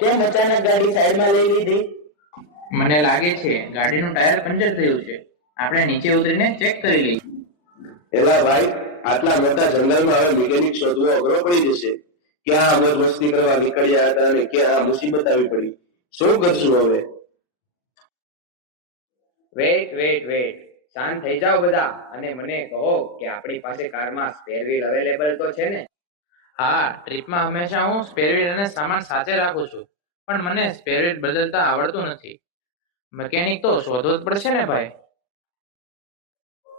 કેમ અચાનક ગાડી સાઈડમાં લઈ લીધી? મને લાગે છે ગાડીનું ટાયર પંચર થયું છે. આપણે નીચે ઉતરીને ચેક કરી લઈએ. એલા ભાઈ, આટલા મોટા જંગલમાં હવે મિકેનિક શોધવો અઘરો પડી જશે. ક્યાં મોજ મસ્તી કરવા નીકળ્યા હતા અને ક્યાં મુસીબત આવી પડી. શું કરશું હવે? વેઇટ શાંત થઈ જાઓ બધા અને મને કહો કે આપણી પાસે કારમાં સ્પેર વ્હીલ અવેલેબલ તો છે ને? હા, ટ્રીપમાં હંમેશા હું સ્પેર વ્હીલ અને સામાન સાથે રાખું છું, પણ મને સ્પેર વ્હીલ બદલતા આવડતું નથી. મેકેનિક તો શોધવો જ પડશે ને ભાઈ.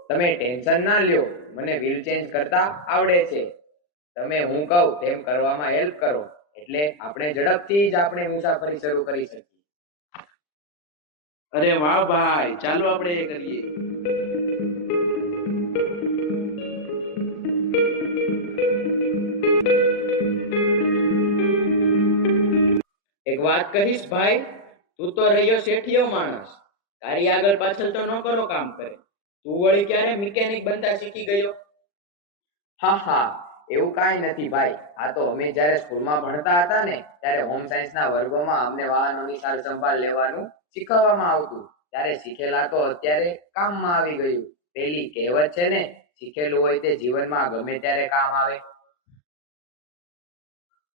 તમે ટેન્શન ના લ્યો, મને વ્હીલ ચેન્જ કરતા આવડે છે. તમે હું કહું તેમ કરવામાં હેલ્પ કરો એટલે આપણે ઝડપથી જ આપણે મુસાફરી શરૂ કરી શકીએ. અરે વાહ ભાઈ, ચાલો આપણે એ કરીએ. એક વાત કહીશ ભાઈ, તું તો રહ્યો શેઠિયો માણસ. તારી આગળ પાછળ તો નોકરો કામ કરે. તું વળી ક્યારે મિકેનિક બનતા શીખી ગયો? હા, એવું કાંઈ નથી ભાઈ. આ તો અમે જ્યારે સ્કૂલમાં ભણતા હતા ને ત્યારે હોમ સાયન્સના વર્ગોમાં અમને વાહનોની સાર સંભાળ લેવાનું શીખવવામાં આવતું. ત્યારે શીખેલા તો અત્યારે કામમાં આવી ગયું. પેલી કહેવત છે ને, શીખેલું હોય તે જીવનમાં ગમે ત્યારે કામ આવે.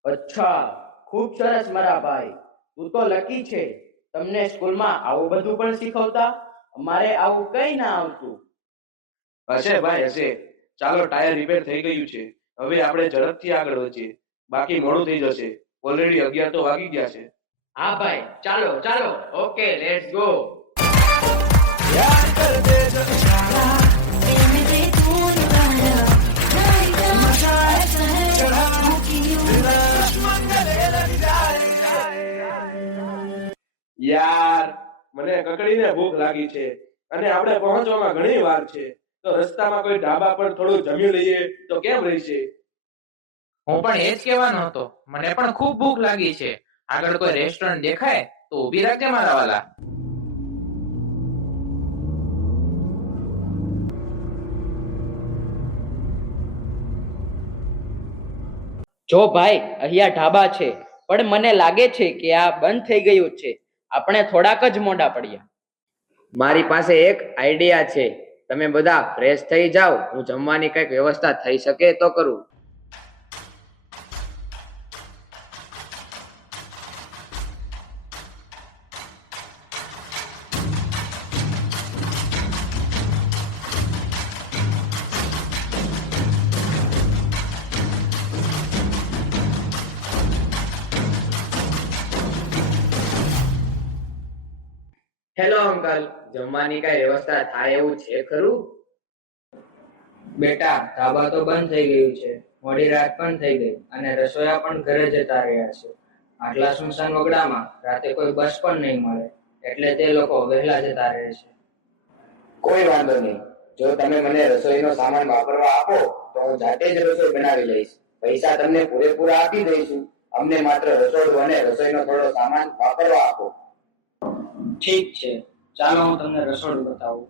અચ્છા, ખૂબ સરસ મારા ભાઈ. તું તો લકી છે. તમને સ્કૂલમાં આવું બધું પણ શીખવતા? અમારે આવું કઈ ના આવતું. હશે ભાઈ હશે. ચાલો, ટાયર રિપેર થઈ ગયું છે. હવે આપણે ઝડપથી આગળ વધીએ, બાકી મોડું થઈ જશે. ઓલરેડી 11 તો વાગી ગયા છે. હા ભાઈ, ચાલો. Okay, let's go. યાર, મને કકડીને ભૂખ લાગી છે અને આપણે પહોંચવામાં ઘણી વાર છે. તો રસ્તામાં કોઈ ઢાબા પર થોડું જમી લઈએ તો કેમ રહેશે? હું પણ એ જ કહેવાનો હતો. મને પણ ખૂબ ભૂખ લાગી છે. આગળ કોઈ રેસ્ટોરન્ટ દેખાય તો ઊભી રાખજે મારા વાલા. જો ભાઈ, અહીંયા ઢાબા છે, પણ મને લાગે છે કે આ બંધ થઈ ગયું છે. આપણે થોડાક જ મોડા પડ્યા. મારી પાસે એક આઈડિયા છે. તમે બધા ફ્રેશ થઈ જાઓ, હું જમવાની કંઈક વ્યવસ્થા થઈ શકે તો કરું. હેલો અંકલ, જમવાની કઈ વ્યવસ્થા થાય એવું છે ખરું? બેટા, ધાબા તો બંધ થઈ ગયું છે. મોડી રાત પણ થઈ ગઈ અને રસોયા પણ ઘરે જતા રહ્યા છે. આટલા સુનસાન વગડામાં રાતે કોઈ બસ પણ નહીં મળે, એટલે તે લોકો વહેલા જતા રહે છે. કોઈ વાંધો નહીં. જો તમે મને રસોઈનો સામાન વાપરવા આપો તો હું જાતે જ રસોઈ બનાવી લઈશ. પૈસા તમને પૂરેપૂરા આપી દઈશું. અમને માત્ર રસોડું અને રસોઈનો થોડો સામાન વાપરવા આપો. ઠીક છે, ચાલો હું તમને રસોડું બતાવું.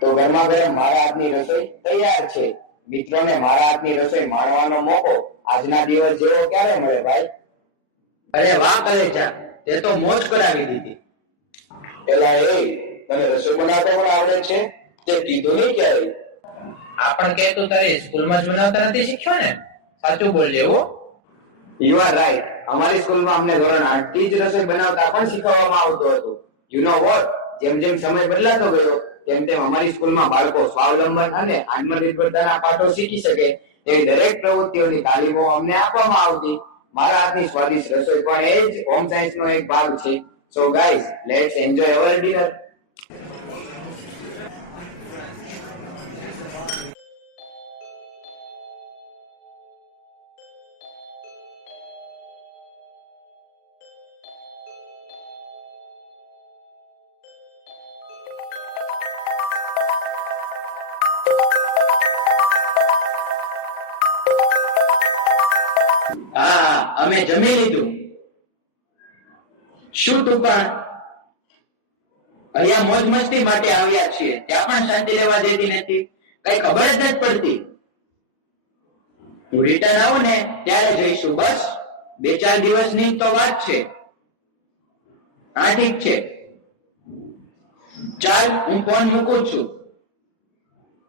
તો ગરમા ગરમ મારા હાથની રસોઈ તૈયાર છે. મિત્રોને મારા હાથની રસોઈ માણવાનો મોકો આજના દિવસ જેવો ક્યારે મળે ભાઈ? અરે વાહ કલેજા, તે તો મોજ કરાવી દીધી. એલા એ, તને રસોઈ બનાવતા પણ આવડે છે? તે કીધું નહીં ક્યારે. આ પણ કે તું તારી સ્કૂલમાં જ બનાવતા નથી શીખ્યો ને? સાચું બોલજે હો. You are right. અમારી સ્કૂલમાં અમને ધોરણ 8 થી જ રસોઈ બનાવતા પણ શીખવવામાં આવતું હતું. યુ નો વોટ, જેમ જેમ સમય બદલાતો ગયો તેમ તેમ અમારી સ્કૂલમાં બાળકો સ્વાવલંબન અને આત્મનિર્ભરતાના પાઠો શીખી શકે એવી દરેક પ્રવૃત્તિઓની તાલીમો અમને આપવામાં આવતી. મારા હાથની સ્વાદિષ્ટ રસોઈ પણ એ જ હોમ સાયન્સનો એક ભાગ છે. So guys, let's enjoy our dinner. અમે જમી લીધું. શું તું પણ અહીંયા મોજ મસ્તી માટે આવ્યા છીએ, ત્યાં પણ શાંતિ રહેવા દેતી નથી, કઈ ખબર જ નથી પડતી. તું રિટર્ન આવો ને ત્યારે જઈશું, બસ 2-4 દિવસની તો વાત છે. હા ઠીક છે, ચાલ હું ફોન મૂકું છું.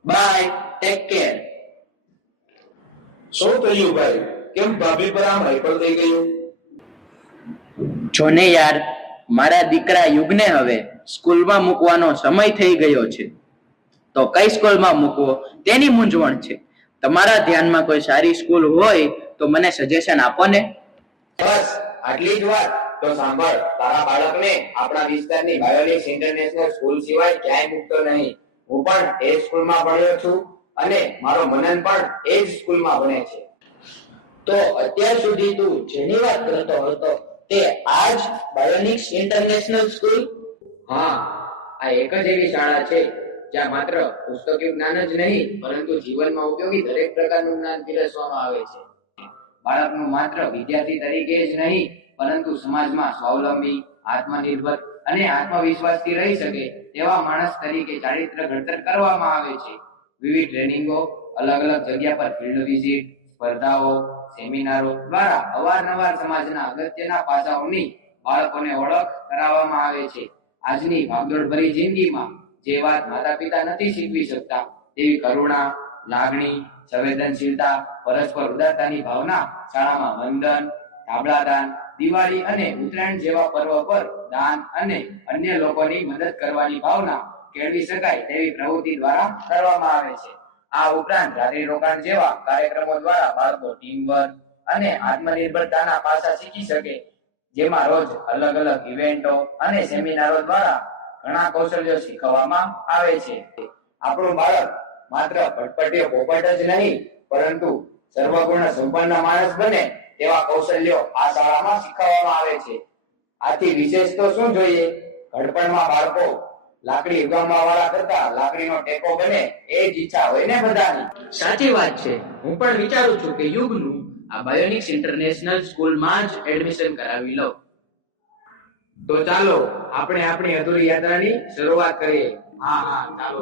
Bye, take care. શું થયું ભાઈ? કેમ ભાભી પર આમ હાઈપર થઈ ગયું? જો ને યાર, મારા દીકરા યુગને હવે સ્કૂલમાં મૂકવાનો સમય થઈ ગયો છે, તો કઈ સ્કૂલમાં મૂકવો તેની મૂંઝવણ છે. તમારા ધ્યાનમાં કોઈ સારી સ્કૂલ હોય તો મને સજેશન આપો ને. બસ આટલી જ વાત? તો સાંભળ, તારા બાળકને આપણા વિસ્તારની બાયોનિક્સ ઇન્ટરનેશનલ સ્કૂલ સિવાય ક્યાંય મૂકતો નહીં. હું પણ એ જ સ્કૂલમાં ભણ્યો છું અને મારો મનન પણ એ જ સ્કૂલમાં ભણે છે. તો અત્યાર સુધી તું જેની વાત કરતો હતો તે આજ બાયોનિક્સ ઇન્ટરનેશનલ સ્કૂલ? હા, આ એક જ એવી શાળા છે જ્યાં માત્ર પુસ્તકીય જ્ઞાન જ નહીં પરંતુ જીવનમાં ઉપયોગી દરેક પ્રકારનું જ્ઞાન પીરસવામાં આવે છે. બાળકનું માત્ર વિદ્યાર્થી તરીકે જ નહીં પરંતુ સમાજમાં સ્વાવલંબી, આત્મનિર્ભર અને આત્મવિશ્વાસથી રહી શકે તેવા માણસ તરીકે ચારિત્ર ઘડતર કરવામાં આવે છે. વિવિધ ટ્રેનિંગો, અલગ અલગ જગ્યા પર ફિલ્ડ વિઝિટ, સ્પર્ધાઓ, સેમિનારો દ્વારા અવારનવાર સમાજના અગત્યના પાસાઓની બાળકોને ઓળખ કરાવવામાં આવે છે. આજની ભાગદોડભરી જિંદગીમાં જે વાત માતા પિતા નથી શીખવી શકતા તેવી કરુણા, લાગણી, સંવેદનશીલતા, પરસ્પર ઉદારતાની ભાવના શાળામાં વંદન, ધાબળાદાન, દિવાળી અને ઉત્તરાયણ જેવા પર્વ પર દાન અને અન્ય લોકોની મદદ કરવાની ભાવના કેળવી શકાય તેવી પ્રવૃત્તિ દ્વારા કરવામાં આવે છે. આ ઉપરાંત રાત્રિ રોકાણ જેવા કાર્યક્રમો દ્વારા બાળકો ટીમવર્ક અને આત્મનિર્ભરતાના પાસા શીખી શકે, જેમાં રોજ અલગ અલગ ઇવેન્ટો અને સેમિનારો દ્વારા ઘણા કૌશલ્યો શીખવવામાં આવે છે. આપણું બાળક માત્ર પટપટીયો પોપટ જ નહીં પરંતુ સર્વગુણ સંપન્ન માણસ બને તેવા કૌશલ્યો આ શાળામાં શીખવવામાં આવે છે. આથી વિશેષ તો શું જોઈએ? ઘડપણમાં બાળકો લાકડી ઉગામવા વાળા કરતા લાકડીનો ટેકો બને એ જ ઈચ્છા હોય ને બધાની. સાચી વાત છે. હું પણ વિચારું છું કે યુગનું આ બાયોનિક્સ ઇન્ટરનેશનલ સ્કૂલમાં જ એડમિશન કરાવી લઉં. તો ચાલો આપણે આપણી અધૂરી યાત્રાની શરૂઆત કરીએ. હા, ચાલો.